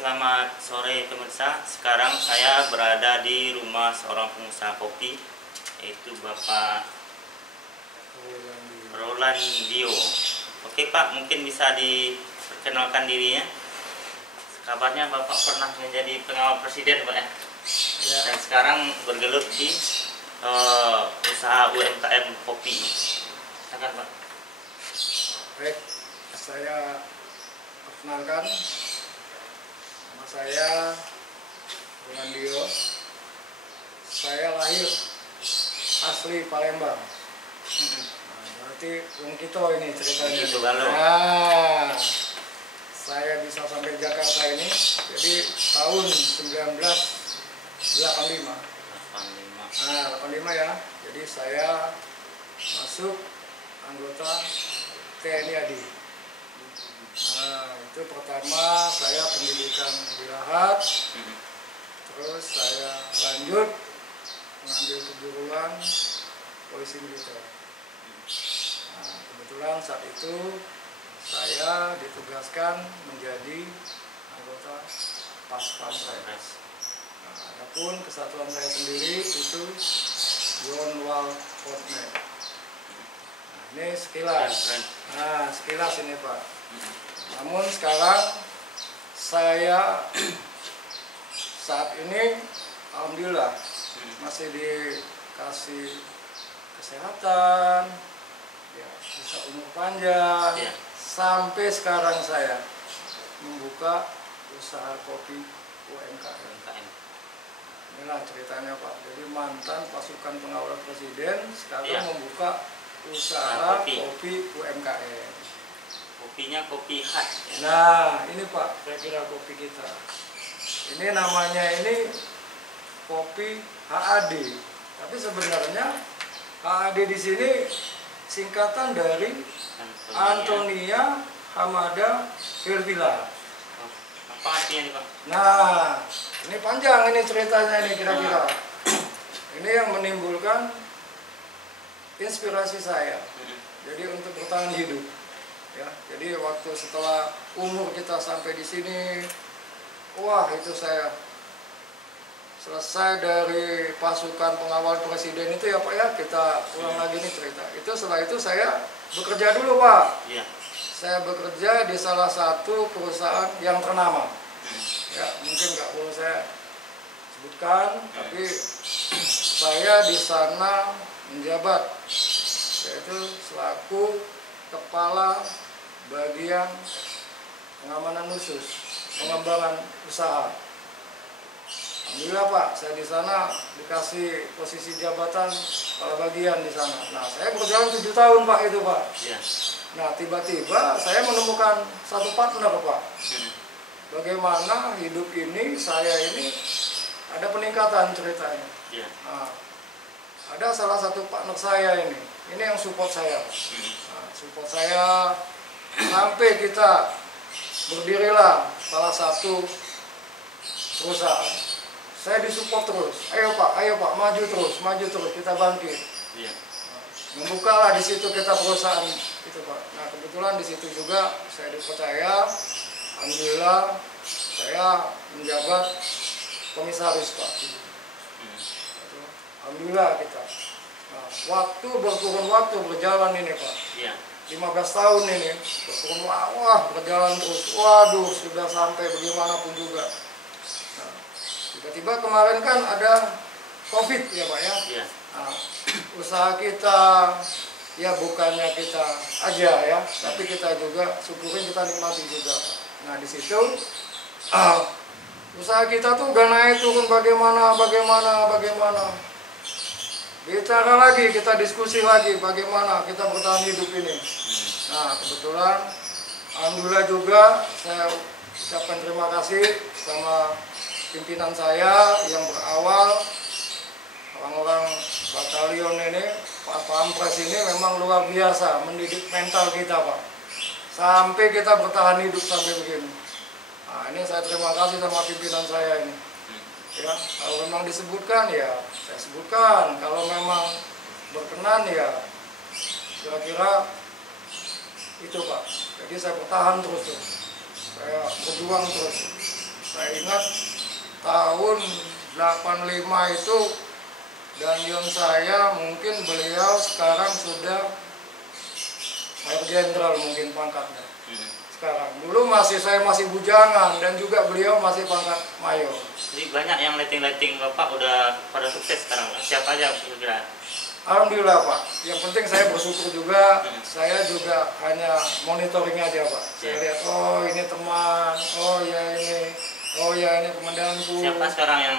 selamat sore pemirsa. Sekarang saya berada di rumah seorang pengusaha kopi, yaitu Bapak Rolandio. Oke Pak, mungkin bisa diperkenalkan dirinya. Kabarnya Bapak pernah menjadi pengawal presiden Pak ya? Ya. Dan sekarang bergelut di usaha UMKM kopi. Silakan Pak. Baik, saya perkenalkan, nama saya Rolandio. Saya lahir asli Palembang. Berarti Wong Kito ini ceritanya. Nah, saya bisa sampai Jakarta ini jadi tahun 1985. Nah, 85 ya. Jadi saya masuk anggota TNI AD. Nah, itu pertama saya pendidikan di Lahat, terus saya lanjut mengambil kejuruan polisi militer. Nah, kebetulan saat itu saya ditugaskan menjadi anggota Pas Pampres. Nah, adapun kesatuan saya sendiri itu Yonwal Fortnet. Nah, ini sekilas. Nah, sekilas ini Pak. Namun sekarang saya saat ini alhamdulillah masih dikasih kesehatan, ya, bisa umur panjang, ya. Sampai sekarang saya membuka usaha kopi UMKM. Inilah ceritanya Pak. Jadi mantan pasukan pengawal presiden sekarang ya. Membuka usaha kopi UMKM. Kopinya kopi khas. Ya? Nah, ini Pak, kira-kira kopi kita. Ini namanya ini kopi HAD. Tapi sebenarnya HAD di sini singkatan dari Antonia Hamada Hervila. Apa artinya nih Pak? Nah, ini panjang ini ceritanya ini kira-kira. Ini yang menimbulkan inspirasi saya. Jadi untuk bertahan hidup. Ya, jadi waktu setelah umur kita sampai di sini, wah itu saya selesai dari pasukan pengawal presiden itu ya Pak ya, kita ulang lagi nih cerita. Itu setelah itu saya bekerja dulu Pak. Ya. Saya bekerja di salah satu perusahaan yang ternama. Ya, mungkin nggak perlu saya sebutkan, tapi saya di sana menjabat, yaitu selaku Kepala Bagian Pengamanan Khusus Pengembangan Usaha. Alhamdulillah Pak, saya di sana dikasih posisi jabatan kepala bagian di sana. Nah, saya berjalan 7 tahun Pak itu Pak. Ya. Nah, tiba-tiba saya menemukan satu partner Pak. Bagaimana hidup ini, saya ini ada peningkatan ceritanya. Ya. Nah, ada salah satu partner saya ini yang support saya. Nah, support saya sampai kita berdirilah salah satu perusahaan. Saya disupport terus. Ayo Pak, maju terus, kita bangkit. Iya. Membukalah di situ kita perusahaan itu Pak. Nah, kebetulan di situ juga saya dipercaya. Alhamdulillah saya menjabat komisaris Pak. Alhamdulillah kita. Nah, waktu berjalan ini Pak. Iya. 15 tahun ini berjalan terus. Waduh, sudah sampai bagaimanapun juga. Nah, tiba-tiba kemarin kan ada COVID ya Pak ya. Iya. Nah, usaha kita ya bukannya kita aja ya, tapi kita juga syukurin, kita nikmati juga Pak. Nah, di situ usaha kita tuh gak naik turun bagaimana. Bicara lagi, kita diskusi lagi bagaimana kita bertahan hidup ini. Nah, kebetulan alhamdulillah juga saya ucapkan terima kasih sama pimpinan saya yang berawal, orang-orang batalion ini, Pak Pampres ini memang luar biasa mendidik mental kita Pak. Sampai kita bertahan hidup sampai begini. Nah, ini saya terima kasih sama pimpinan saya ini. Ya, kalau memang disebutkan ya saya sebutkan, kalau memang berkenan ya kira-kira itu Pak. Jadi saya bertahan terus, saya berjuang terus. Saya ingat tahun 85 itu Dandion saya, mungkin beliau sekarang sudah Mayor Jenderal mungkin pangkatnya. Sekarang dulu saya masih bujangan dan juga beliau masih pangkat mayor. Jadi banyak yang letting Bapak udah pada sukses sekarang. Siapa aja kira-kira? Alhamdulillah Pak. Yang penting saya bersyukur juga. Saya juga hanya monitoring aja Pak. Saya lihat, oh ini teman, oh ya ini komandanku. Siapa sekarang yang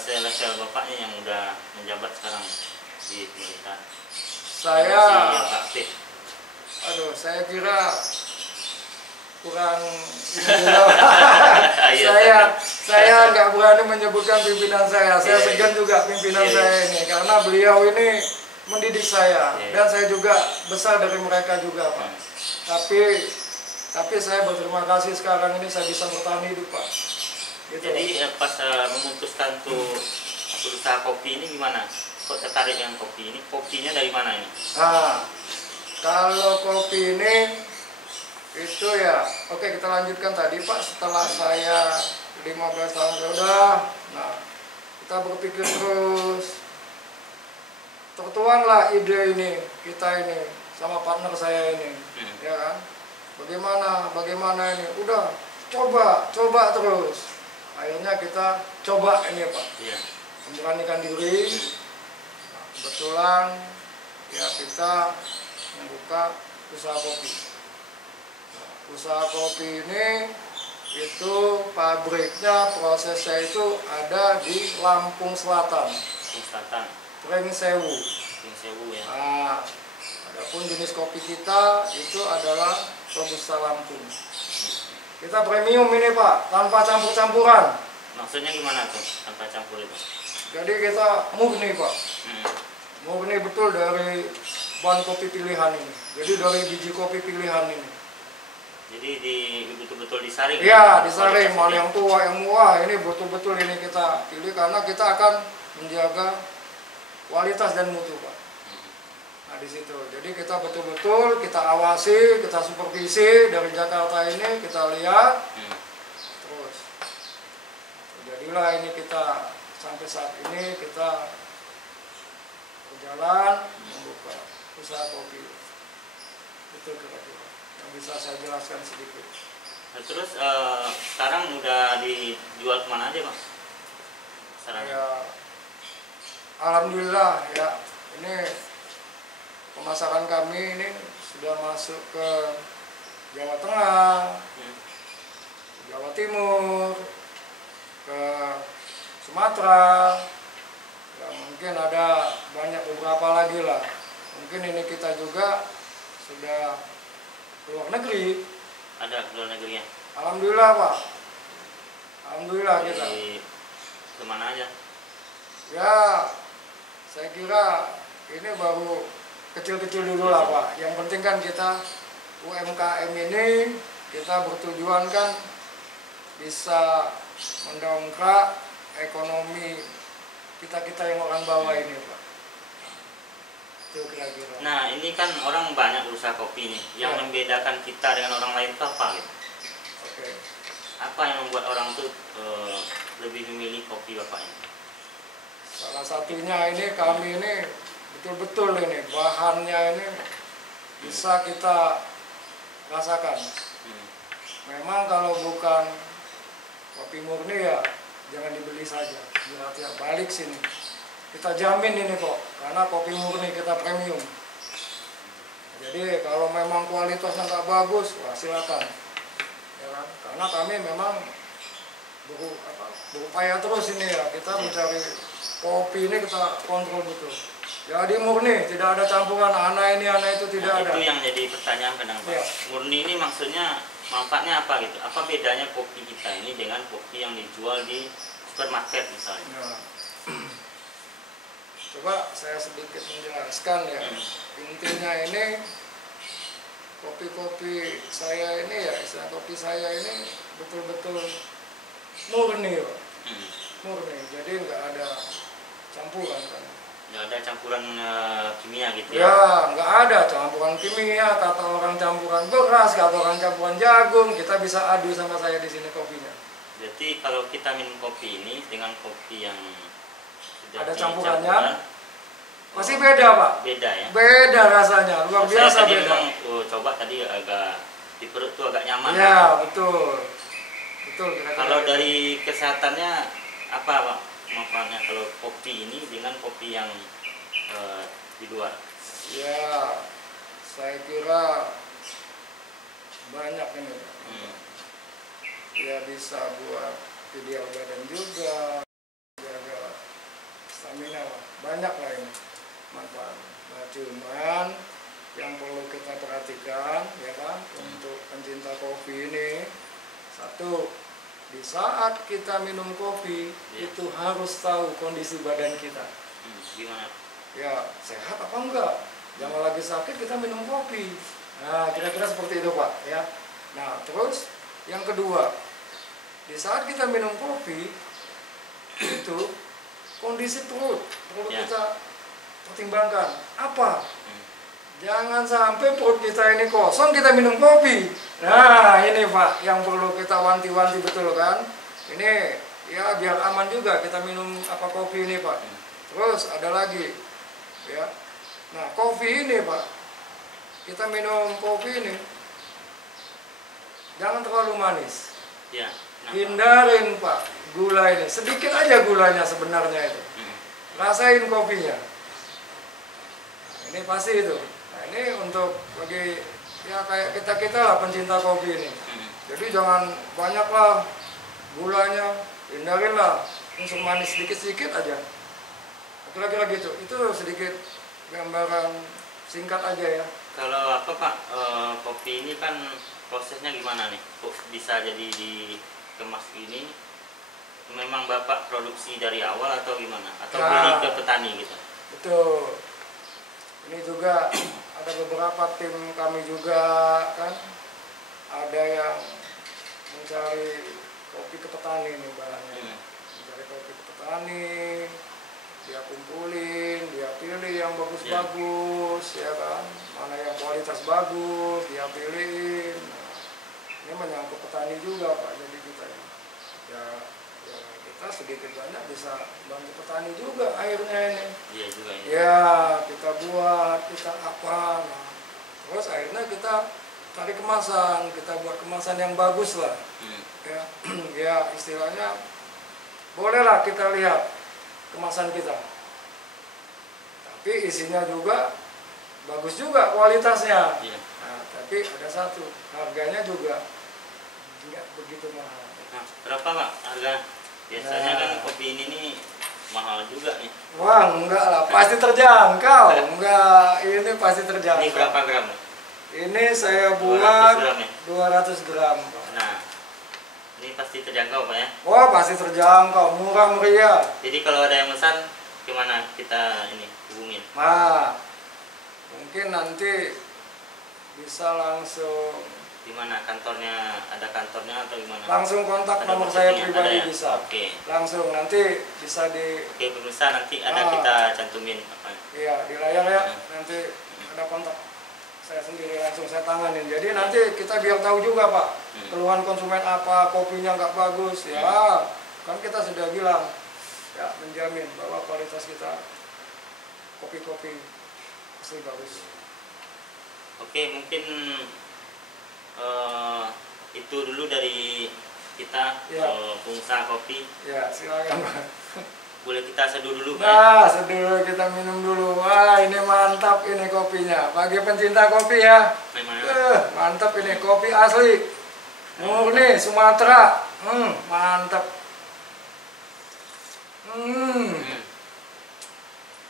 selevel Bapaknya yang udah menjabat sekarang di pemerintahan? Saya kira kurang saya nggak berani menyebutkan pimpinan saya segan juga pimpinan saya ini karena beliau ini mendidik saya dan saya juga besar dari mereka juga Pak. Tapi saya berterima kasih sekarang ini saya bisa bertahan hidup Pak. Gitu. Jadi pas memutuskan tuh usaha kopi ini gimana? Kok tertarik yang kopi ini? Kopinya dari mana ini? Nah, kalau kopi ini itu ya, oke kita lanjutkan tadi Pak. Setelah saya 15 tahun sudah, nah kita berpikir terus, tertuanglah ide ini kita ini sama partner saya ini, ya kan? Bagaimana ini? Udah coba terus. Akhirnya kita coba ini Pak, memberanikan diri. Nah, kebetulan ya kita membuka usaha kopi. Usaha kopi ini itu pabriknya prosesnya itu ada di Lampung Selatan. Pringsewu ya. Nah, adapun jenis kopi kita itu adalah Robusta Lampung. Kita premium ini Pak, tanpa campur-campuran. Maksudnya gimana tuh tanpa campur itu? Jadi kita murni Pak. Murni betul dari bahan kopi pilihan ini. Jadi dari biji kopi pilihan ini. Jadi betul-betul disaring? Iya, disaring. Mana yang tua, yang murah, ini betul-betul ini kita pilih karena kita akan menjaga kualitas dan mutu Pak. Nah di situ, jadi kita betul-betul kita awasi, kita supervisi dari Jakarta ini, kita lihat, terus jadilah ini kita sampai saat ini kita berjalan membuka usaha kopi. Itu kira-kira yang bisa saya jelaskan sedikit. Nah, terus sekarang udah dijual kemana aja Mas? Ya, alhamdulillah ya, ini pemasaran kami ini sudah masuk ke Jawa Tengah, Jawa Timur, ke Sumatera, ya mungkin ada banyak beberapa lagi lah. Mungkin ini kita juga sudah keluar negeri. Ada keluar negerinya? Alhamdulillah Pak. Alhamdulillah kita. Kemana aja? Ya, saya kira ini baru kecil-kecil dulu lah Pak. Yang penting kan kita UMKM ini kita bertujuan kan bisa mendongkrak ekonomi kita yang orang bawah ini Pak. Itu kira-kira. Nah ini kan orang banyak berusaha kopi nih. Yang membedakan kita dengan orang lain itu apa gitu? Oke. Apa yang membuat orang tuh lebih memilih kopi Bapak ini? Salah satunya ini kami ini betul-betul ini bahannya ini bisa kita rasakan. Memang kalau bukan kopi murni ya jangan dibeli saja, berarti ya balik sini. Kita jamin ini kok, karena kopi murni kita premium. Jadi kalau memang kualitasnya nggak bagus, wah silakan. Ya kan? Karena kami memang berupaya terus ini ya, kita mencari kopi ini kita kontrol betul. Jadi murni, tidak ada campuran anak ini, anak itu tidak ada. Itu yang jadi pertanyaan kadang Pak. Murni ini maksudnya manfaatnya apa gitu? Apa bedanya kopi kita ini dengan kopi yang dijual di supermarket misalnya? Nah, coba saya sedikit menjelaskan ya. Intinya ini kopi-kopi saya ini ya, istilah kopi saya ini betul-betul murni Pak. Murni, jadi nggak ada campuran kan. Nggak ada campuran kimia gitu ya? Ya, nggak ada campuran kimia, kata orang campuran beras, kata orang campuran jagung, kita bisa adu sama saya di sini kopinya. Jadi kalau kita minum kopi ini dengan kopi yang sudah ada dicampuran, campurannya, masih beda Pak? Beda ya? Beda rasanya, luar biasa tadi beda. Memang, coba tadi agak di perut tuh agak nyaman. Ya betul, betul. Kalau dari kesehatannya apa Pak manfaatnya kalau kopi ini dengan kopi yang di luar? Ya, saya kira banyak ini Pak. Ya bisa buat ideal badan juga, jaga stamina lah. Banyak lah ini manfaat. Nah, cuman yang perlu kita perhatikan ya kan untuk pencinta kopi ini, satu, di saat kita minum kopi itu harus tahu kondisi badan kita. Gimana? Ya sehat apa enggak? Jangan lagi sakit kita minum kopi. Nah kira-kira seperti itu Pak ya. Nah terus yang kedua, di saat kita minum kopi itu kondisi perut kita pertimbangkan apa? Jangan sampai perut kita ini kosong kita minum kopi. Nah ini Pak yang perlu kita wanti-wanti betul kan. Ini ya biar aman juga kita minum kopi ini Pak. Terus ada lagi ya. Nah kopi ini Pak, kita minum kopi ini jangan terlalu manis. Ya. Hindarin Pak gula ini, sedikit aja gulanya sebenarnya itu. Rasain kopinya. Ini pasti itu. Nah ini untuk bagi ya kayak kita lah pencinta kopi ini. Jadi jangan banyak lah gulanya, hindarin lah unsur manis sedikit-sedikit aja. Kira-kira gitu. Itu sedikit gambaran singkat aja ya. Kalau apa Pak, kopi ini kan prosesnya gimana nih? Kok bisa jadi dikemas gini? Memang Bapak produksi dari awal atau gimana? Atau beli ke petani gitu? Betul. Ini juga ada beberapa tim kami juga kan. Ada yang mencari kopi ke petani nih bahannya. Mencari kopi ke petani, dia kumpulin, dia pilih yang bagus-bagus ya kan. Mana yang kualitas bagus, dia pilihin. Nah, ini menyangkut petani juga Pak, jadi kita ya kita sedikit banyak bisa bantu petani juga akhirnya ini. Iya juga ya. Ya kita buat, kita apa, nah, terus akhirnya kita cari kemasan, kita buat kemasan yang bagus lah. Ya, ya istilahnya bolehlah kita lihat kemasan kita. Tapi isinya juga bagus juga kualitasnya. Nah, tapi ada satu, harganya juga tidak begitu mahal. Nah, berapa Pak harga? Biasanya kan kopi ini nih mahal juga nih. Wah enggak lah, pasti terjangkau. Enggak, ini pasti terjangkau. Ini berapa gram? Ini saya buat 200 gram. Nah, ini pasti terjangkau Pak ya? Wah pasti terjangkau, murah meriah. Jadi kalau ada yang pesan, gimana kita ini hubungin? Nah, mungkin nanti bisa langsung. Di mana kantornya? Ada kantornya atau gimana? Langsung kontak ada nomor saya pribadi ya? bisa. Oke. Langsung nanti bisa di. Oke pemirsa, nanti ada kita cantumin apa? Iya di layar ya. Nanti ada kontak saya sendiri langsung saya tanganin. Jadi nanti kita biar tahu juga Pak keluhan konsumen apa, kopinya nggak bagus ya. Kan kita sudah bilang ya menjamin bahwa kualitas kita kopi-kopi asli bagus. Oke mungkin itu dulu dari kita pengusaha kopi. Ya silakan Pak. Boleh kita seduh dulu Pak? Nah seduh kita minum dulu. Wah ini mantap ini kopinya. Bagi pencinta kopi ya. Mantap ini kopi asli murni Sumatera. Mantap.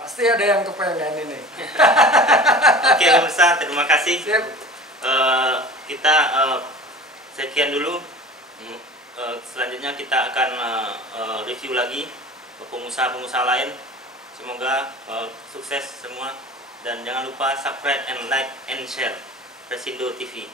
Pasti ada yang kepengen ini. Oke pemirsa, terima kasih. Kita sekian dulu. Selanjutnya kita akan review lagi ke pengusaha-pengusaha lain. Semoga sukses semua dan jangan lupa subscribe and like and share Presindo TV.